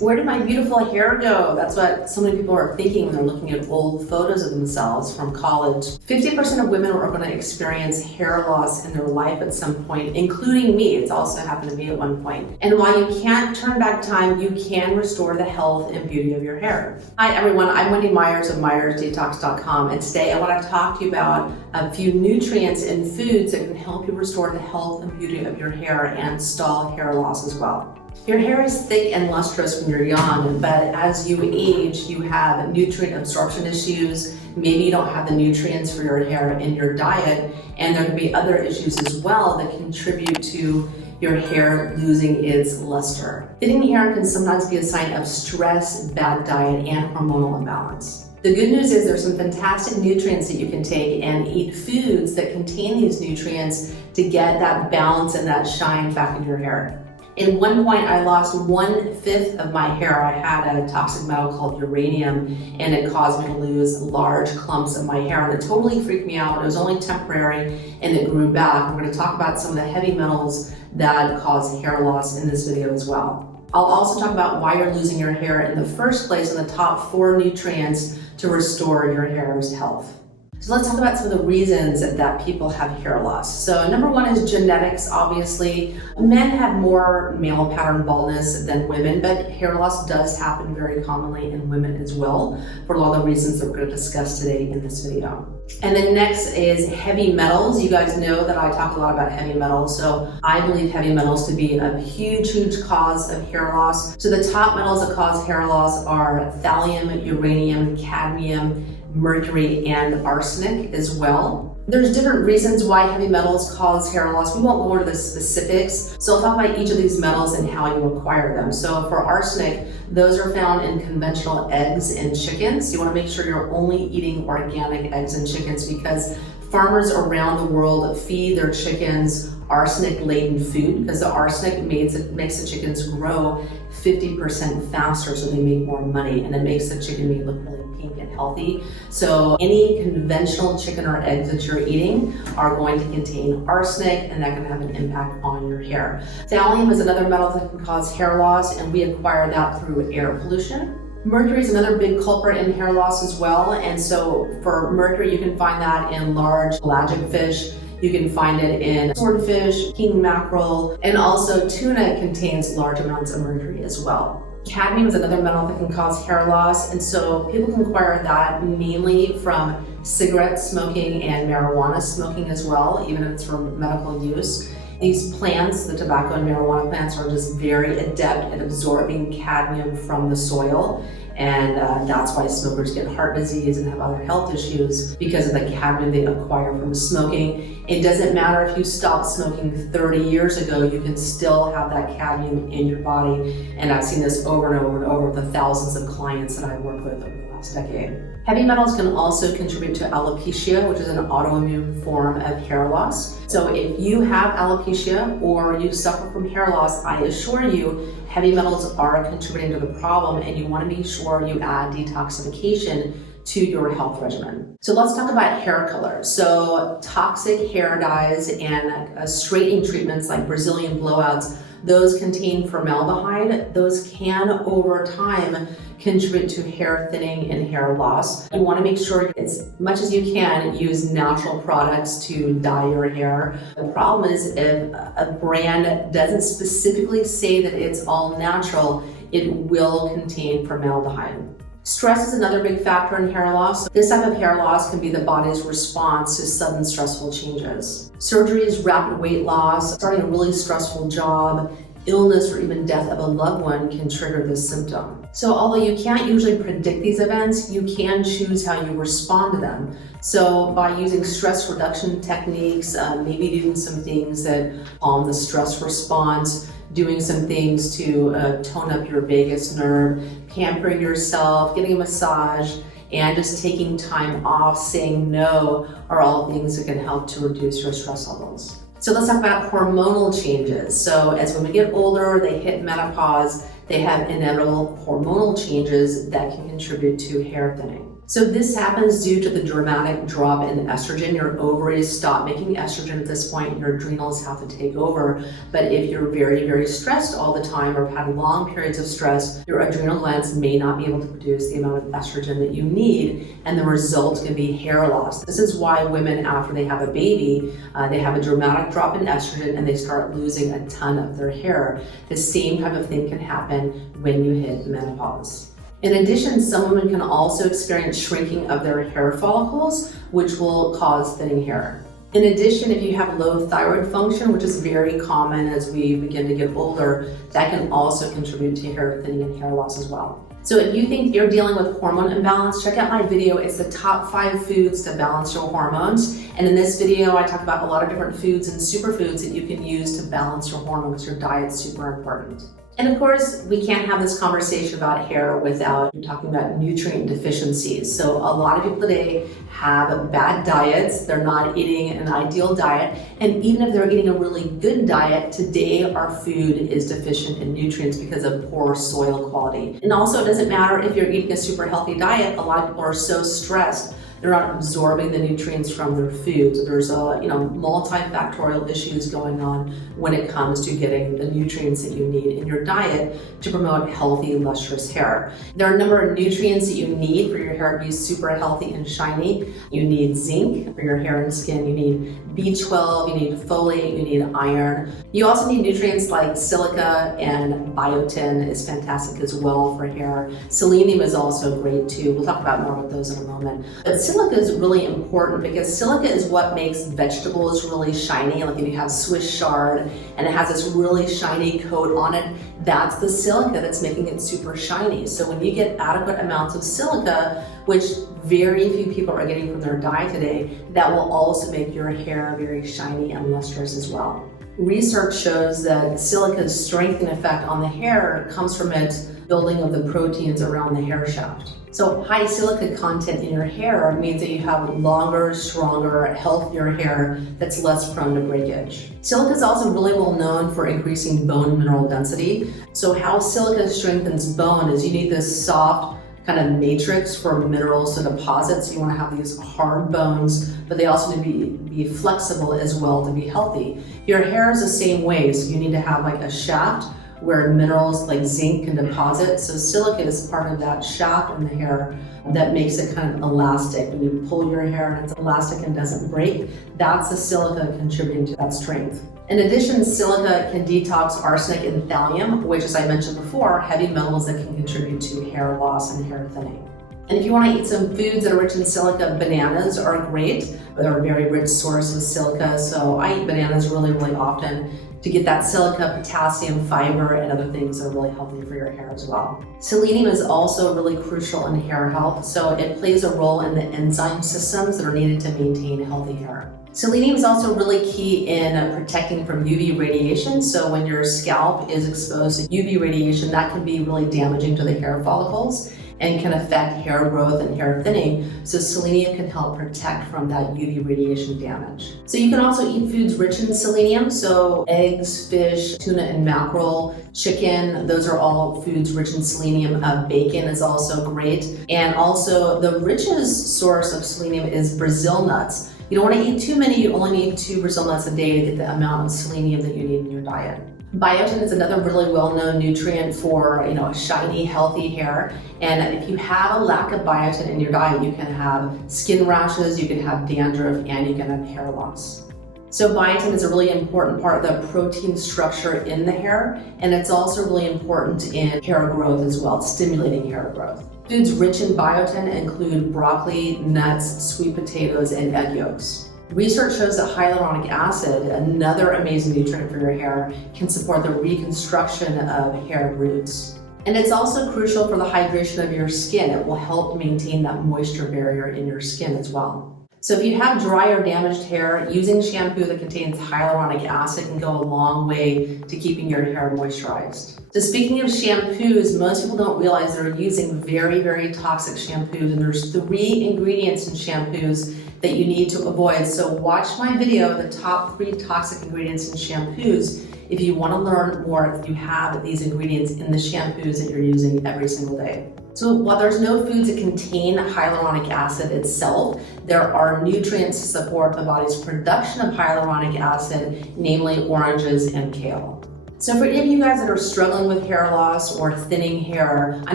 Where did my beautiful hair go? That's what so many people are thinking when they're looking at old photos of themselves from college. 50% of women are going to experience hair loss in their life at some point, including me. It's also happened to me at one point. And while you can't turn back time, you can restore the health and beauty of your hair. Hi everyone, I'm Wendy Myers of MyersDetox.com, and today I want to talk to you about a few nutrients in foods that can help you restore the health and beauty of your hair and stall hair loss as well. Your hair is thick and lustrous when you're young, but as you age, you have nutrient absorption issues. Maybe you don't have the nutrients for your hair in your diet, and there can be other issues as well that contribute to your hair losing its luster. Thinning hair can sometimes be a sign of stress, bad diet, and hormonal imbalance. The good news is there's some fantastic nutrients that you can take and eat foods that contain these nutrients to get that balance and that shine back in your hair. At one point, I lost 1/5 of my hair. I had a toxic metal called uranium, and it caused me to lose large clumps of my hair, and it totally freaked me out. It was only temporary, and it grew back. We're going to talk about some of the heavy metals that cause hair loss in this video as well. I'll also talk about why you're losing your hair in the first place and the top 4 nutrients to restore your hair's health. So let's talk about some of the reasons that people have hair loss. So number 1 is genetics, obviously. Men have more male pattern baldness than women, but hair loss does happen very commonly in women as well, for a lot of the reasons that we're going to discuss today in this video. And then next is heavy metals. You guys know that I talk a lot about heavy metals, so I believe heavy metals to be a huge cause of hair loss. So the top metals that cause hair loss are thallium, uranium, cadmium, mercury, and arsenic as well. There's different reasons why heavy metals cause hair loss. We won't go into the specifics, so I'll talk about each of these metals and how you acquire them. So for arsenic, those are found in conventional eggs and chickens. You want to make sure you're only eating organic eggs and chickens because farmers around the world feed their chickens arsenic-laden food because the arsenic makes the chickens grow 50% faster, so they make more money, and it makes the chicken meat look really pink and healthy. So any conventional chicken or eggs that you're eating are going to contain arsenic, and that can have an impact on your hair. Thallium is another metal that can cause hair loss, and we acquire that through air pollution. Mercury is another big culprit in hair loss as well, and so for mercury, you can find that in large pelagic fish. You can find it in swordfish, king mackerel, and also tuna contains large amounts of mercury as well. Cadmium is another metal that can cause hair loss, and so people can acquire that mainly from cigarette smoking and marijuana smoking as well, even if it's for medical use. These plants, the tobacco and marijuana plants, are just very adept at absorbing cadmium from the soil. And that's why smokers get heart disease and have other health issues because of the cadmium they acquire from smoking. It doesn't matter if you stopped smoking 30 years ago, you can still have that cadmium in your body. And I've seen this over and over and over with the thousands of clients that I've worked with over the last decade. Heavy metals can also contribute to alopecia, which is an autoimmune form of hair loss. So if you have alopecia or you suffer from hair loss, I assure you, heavy metals are contributing to the problem, and you want to be sure you add detoxification to your health regimen. So let's talk about hair color. So toxic hair dyes and straightening treatments like Brazilian blowouts, those contain formaldehyde. Those can, over time, contribute to hair thinning and hair loss. You want to make sure, as much as you can, use natural products to dye your hair. The problem is if a brand doesn't specifically say that it's all natural, it will contain formaldehyde. Stress is another big factor in hair loss. This type of hair loss can be the body's response to sudden stressful changes. Surgeries, rapid weight loss, starting a really stressful job, illness, or even death of a loved one can trigger this symptom. So although you can't usually predict these events, you can choose how you respond to them. So by using stress reduction techniques, maybe doing some things that calm the stress response, doing some things to tone up your vagus nerve, pampering yourself, getting a massage, and just taking time off, saying no, are all things that can help to reduce your stress levels. So let's talk about hormonal changes. So as women get older, they hit menopause, they have inevitable hormonal changes that can contribute to hair thinning. So this happens due to the dramatic drop in estrogen. Your ovaries stop making estrogen at this point, your adrenals have to take over. But if you're very, very stressed all the time or have had long periods of stress, your adrenal glands may not be able to produce the amount of estrogen that you need, and the result can be hair loss. This is why women, after they have a baby, they have a dramatic drop in estrogen and they start losing a ton of their hair. The same type of thing can happen when you hit menopause. In addition, some women can also experience shrinking of their hair follicles, which will cause thinning hair. In addition, if you have low thyroid function, which is very common as we begin to get older, that can also contribute to hair thinning and hair loss as well. So if you think you're dealing with hormone imbalance, check out my video. It's the top 5 foods to balance your hormones. And in this video, I talk about a lot of different foods and superfoods that you can use to balance your hormones. Your diet's super important. And of course, we can't have this conversation about hair without talking about nutrient deficiencies. So a lot of people today have bad diets. They're not eating an ideal diet. And even if they're eating a really good diet, today our food is deficient in nutrients because of poor soil quality. And also, it doesn't matter if you're eating a super healthy diet. A lot of people are so stressed, they're not absorbing the nutrients from their food. So there's multifactorial issues going on when it comes to getting the nutrients that you need in your diet to promote healthy, lustrous hair. There are a number of nutrients that you need for your hair to be super healthy and shiny. You need zinc for your hair and skin. You need B12, you need folate, you need iron. You also need nutrients like silica, and biotin is fantastic as well for hair. Selenium is also great too. We'll talk about more about those in a moment. But silica is really important because silica is what makes vegetables really shiny. Like if you have Swiss chard and it has this really shiny coat on it, that's the silica that's making it super shiny. So when you get adequate amounts of silica, which very few people are getting from their diet today, that will also make your hair very shiny and lustrous as well. Research shows that silica's strengthening effect on the hair comes from its building of the proteins around the hair shaft. So high silica content in your hair means that you have longer, stronger, healthier hair that's less prone to breakage. Silica is also really well known for increasing bone mineral density. So how silica strengthens bone is you need this soft kind of matrix for minerals to deposit. So you want to have these hard bones, but they also need to be flexible as well to be healthy. Your hair is the same way. So you need to have like a shaft where minerals like zinc can deposit. So silica is part of that shaft in the hair that makes it kind of elastic. When you pull your hair and it's elastic and doesn't break, that's the silica contributing to that strength. In addition, silica can detox arsenic and thallium, which, as I mentioned before, are heavy metals that can contribute to hair loss and hair thinning. And if you want to eat some foods that are rich in silica, bananas are great. They're a very rich source of silica, so I eat bananas really, really often to get that silica, potassium, fiber, and other things that are really healthy for your hair as well. Selenium is also really crucial in hair health, so it plays a role in the enzyme systems that are needed to maintain healthy hair. Selenium is also really key in protecting from UV radiation. So when your scalp is exposed to UV radiation, that can be really damaging to the hair follicles and can affect hair growth and hair thinning. So selenium can help protect from that UV radiation damage. So you can also eat foods rich in selenium. So eggs, fish, tuna and mackerel, chicken, those are all foods rich in selenium. Bacon is also great. And also the richest source of selenium is Brazil nuts. You don't want to eat too many, you only need 2 Brazil nuts a day to get the amount of selenium that you need in your diet. Biotin is another really well-known nutrient for shiny, healthy hair. And if you have a lack of biotin in your diet, you can have skin rashes, you can have dandruff, and you can have hair loss. So biotin is a really important part of the protein structure in the hair, and it's also really important in hair growth as well, stimulating hair growth. Foods rich in biotin include broccoli, nuts, sweet potatoes, and egg yolks. Research shows that hyaluronic acid, another amazing nutrient for your hair, can support the reconstruction of hair roots. And it's also crucial for the hydration of your skin. It will help maintain that moisture barrier in your skin as well. So if you have dry or damaged hair, using shampoo that contains hyaluronic acid can go a long way to keeping your hair moisturized. So speaking of shampoos, most people don't realize they're using very, very toxic shampoos, and there's 3 ingredients in shampoos that you need to avoid. So watch my video, the top 3 toxic ingredients in shampoos, if you want to learn more if you have these ingredients in the shampoos that you're using every single day. So while there's no foods that contain hyaluronic acid itself, there are nutrients to support the body's production of hyaluronic acid, namely oranges and kale. So for any of you guys that are struggling with hair loss or thinning hair, I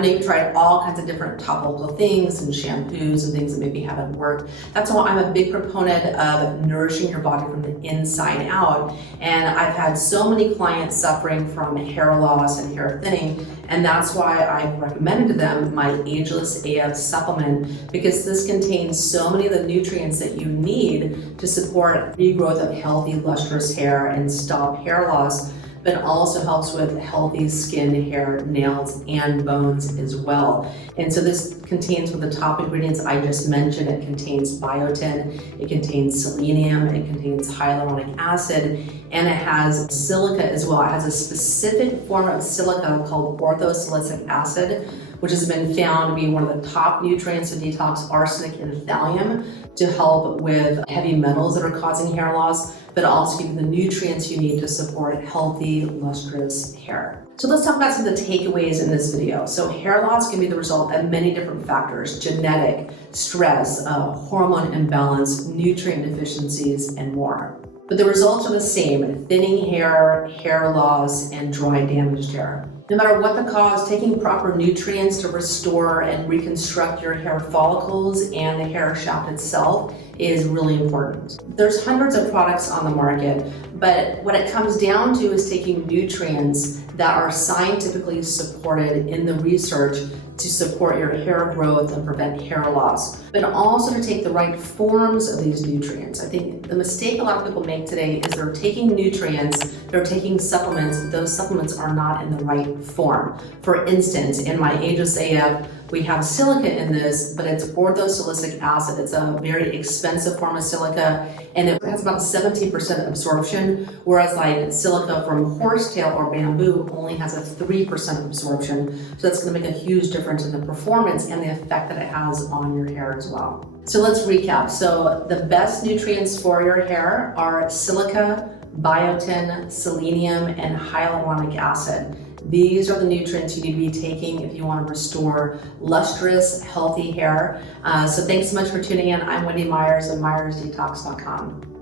know you've tried all kinds of different topical things and shampoos and things that maybe haven't worked. That's why I'm a big proponent of nourishing your body from the inside out. And I've had so many clients suffering from hair loss and hair thinning, and that's why I've recommended to them my Ageless AF supplement, because this contains so many of the nutrients that you need to support regrowth of healthy, lustrous hair and stop hair loss, but also helps with healthy skin, hair, nails, and bones as well. And so this contains with the top ingredients I just mentioned. It contains biotin, it contains selenium, it contains hyaluronic acid, and it has silica as well. It has a specific form of silica called orthosilicic acid, which has been found to be one of the top nutrients to detox arsenic and thallium, to help with heavy metals that are causing hair loss, but also give you the nutrients you need to support healthy, lustrous hair. So let's talk about some of the takeaways in this video. So hair loss can be the result of many different factors: genetic, stress, hormone imbalance, nutrient deficiencies, and more. But the results are the same: thinning hair, hair loss, and dry, damaged hair. No matter what the cause, taking proper nutrients to restore and reconstruct your hair follicles and the hair shaft itself is really important. There's hundreds of products on the market, but what it comes down to is taking nutrients that are scientifically supported in the research to support your hair growth and prevent hair loss, but also to take the right forms of these nutrients. I think the mistake a lot of people make today is they're taking nutrients, they're taking supplements, but those supplements are not in the right form. For instance, in my Ageless AF, we have silica in this, but it's orthosilicic acid. It's a very expensive form of silica, and it has about 70% absorption, whereas like silica from horsetail or bamboo only has a 3% absorption. So that's gonna make a huge difference in the performance and the effect that it has on your hair as well. So let's recap. So the best nutrients for your hair are silica, biotin, selenium, and hyaluronic acid. These are the nutrients you need to be taking if you want to restore lustrous, healthy hair. So thanks so much for tuning in. I'm Wendy Myers of MyersDetox.com.